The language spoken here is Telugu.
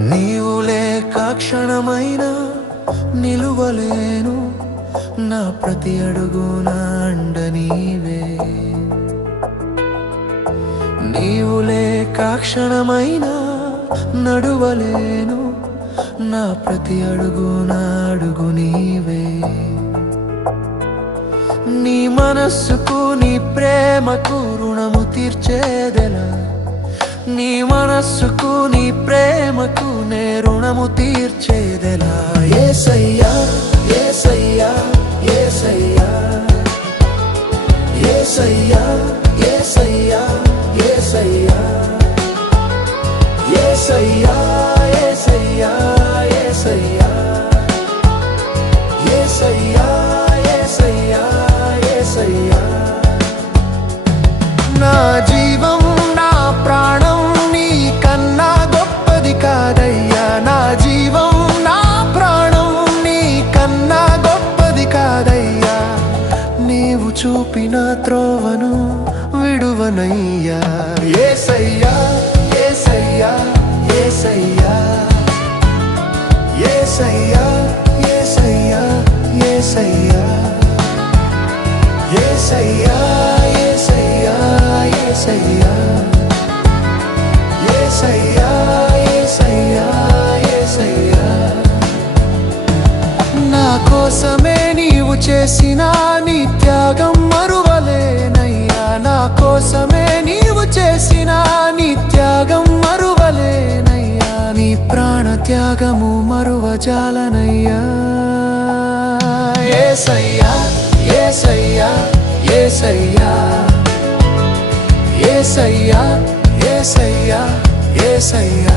నీవు లేక క్షణమైన నిలువలేను. నా ప్రతి అడుగు అండ నీవే. నీవు లేక క్షణమైన నడువలేను. నా ప్రతి అడుగు నాడుగు నీవే. నీ మనస్సుకు నీ ప్రేమకు రుణము తీర్చేదెలా? నీ మనస్సుకు నీ ప్రేమకు నే రుణము తీర్చేదెలా? ఏసయ్యా ఏసయ్యా ఏసయ్యా. ఏసయ్యా ఏసయ్యా ఏసయ్యా. ఏసయ్యా చూపిన త్రోవను విడువనయ్యా. ఏసయ్యా ఏసయ్యా ఏసయ్యా. ఏసయ్యా ఏసయ్యా ఏసయ్యా. ఏసయ్యా ఏసయ్యా ఏసయ్యా. ఏసయ్యా ఏసయ్యా ఏసయ్యా. నా కోసమే నీవు చేసినా నీ త్యాగము మరువజాలనయ్యా. ఏసయ్యా ఏసయ్యా ఏసయ్యా. ఏసయ్యా ఏసయ్యా ఏసయ్యా.